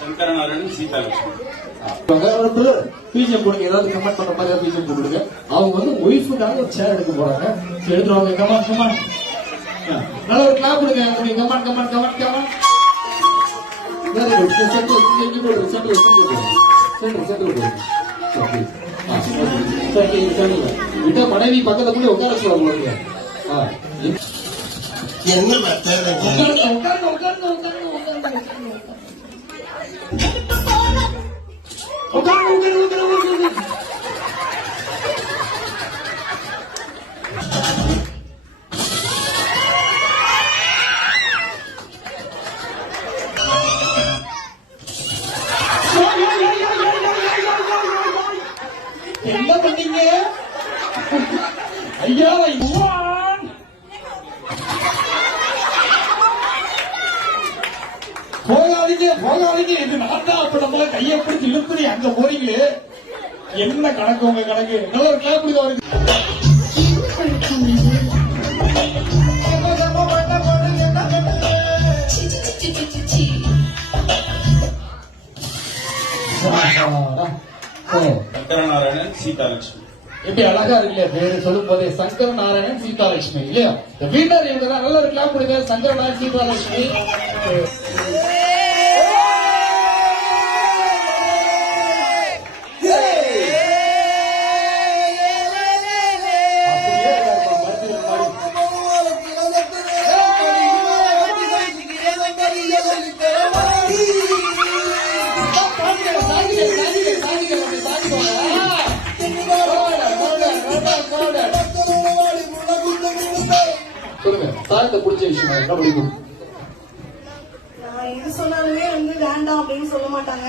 Sankaranarayanan Seethalakshmi. BGM கொடுங்க, ஏதாவது comment பண்ற மாதிரி பிஜிஎம் கொடுங்க. அவங்க வந்து ஒய்ஃபுக்காக ஒரு சேர் எடுக்க போறாங்க. எடுத்துருவாங்க. கமான் கமான், நல்ல ஒரு கிளாப் கொடுங்க. Come on come on come on come on. Very good. Centre centre centre centre centre விட்ட மனைவி பக்கத்துல கூட உட்கார சொல்லுவாங்க. என்ன என்ன பண்ணீங்க ஐயா? போகாதீங்க போகாதீங்க, இது நான் தான். அப்ப நம்மள கையை பிடிச்சி இழுத்துறீ அங்க போறீங்களே, என்ன கணக்கு உங்க கணக்கு? நல்ல ஒரு கிளாப் கொடுக்க வருது. சங்கரநாராயணன் சீதாலட்சுமி. எப்படி அழகா இருக்கு பேரு சொல்லும் போதே, சங்கரநாராயணன் சீதாலட்சுமி இல்லையா? இந்த வீணர் இவங்க தான். நல்ல ஒரு கிளாப் கொடுங்க. சங்கரநாராயணன் சீதாலட்சுமி. சொல்லுங்க, சாரத்தை பிடிச்ச விஷயம் என்ன பிடிக்கும்? நான் இது சொன்னாலுமே வந்து வேண்டாம் அப்படின்னு சொல்ல மாட்டாங்க.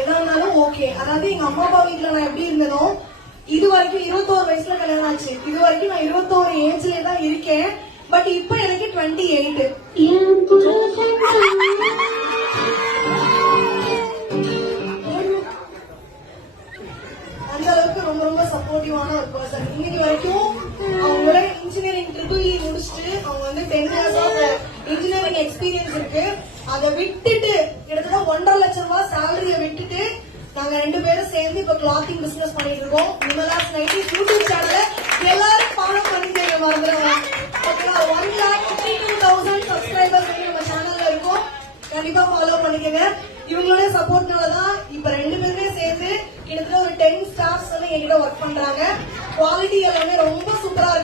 எதானாலும் ஓகே. அதாவது எங்க அம்மா அப்பா வீட்டுல நான் எப்படி இருந்தனோ, இது வரைக்கும் 21 வயசுல கல்யாணம் ஆச்சு. இது வரைக்கும் நான் 21 ஏஜ்ல தான் இருக்கேன். பட் இப்ப எனக்கு 28. அந்த அளவுக்கு ரொம்ப ரொம்ப சப்போர்ட்டிவான ஒரு பர்சன். இன்னைக்கு வரைக்கும் அவங்களோட இன்ஜினியரிங் ட்ரிபிள் முடிச்சுட்டு அவங்க வந்து 10 years ஆஃப் இன்ஜினியரிங் எக்ஸ்பீரியன்ஸ் இருக்கு. அதை விட்டுட்டு கிட்டத்தட்ட 1.5 லட்சம் ரூபாய் சேலரிய விட்டுட்டு நாங்க 2 பேரும் சேர்ந்து இப்ப கிளாத்திங் பிசினஸ் பண்ணிட்டு இருக்கோம். நிமலாஸ் நைட்டிஸ் யூடியூப் சேனல்ல எல்லாரும் ஃபாலோ பண்ணிட்டு மறந்துடுவாங்க. 1,52,000 சப்ஸ்கிரைபர்ஸ் நம்ம சேனல்ல இருக்கோம். கண்டிப்பா ஃபாலோ பண்ணிக்கங்க. இவங்களோட சப்போர்ட்னாலதான் இப்ப 2 பேருமே சேர்ந்து கிட்டத்தட்ட ஒரு 10 ஸ்டாஃப்ஸ் வந்து என்கிட்ட ஒர்க் பண்றாங்க. குவாலிட்டி எல்லாமே ரொம்ப சூப்பரா இருக்கு.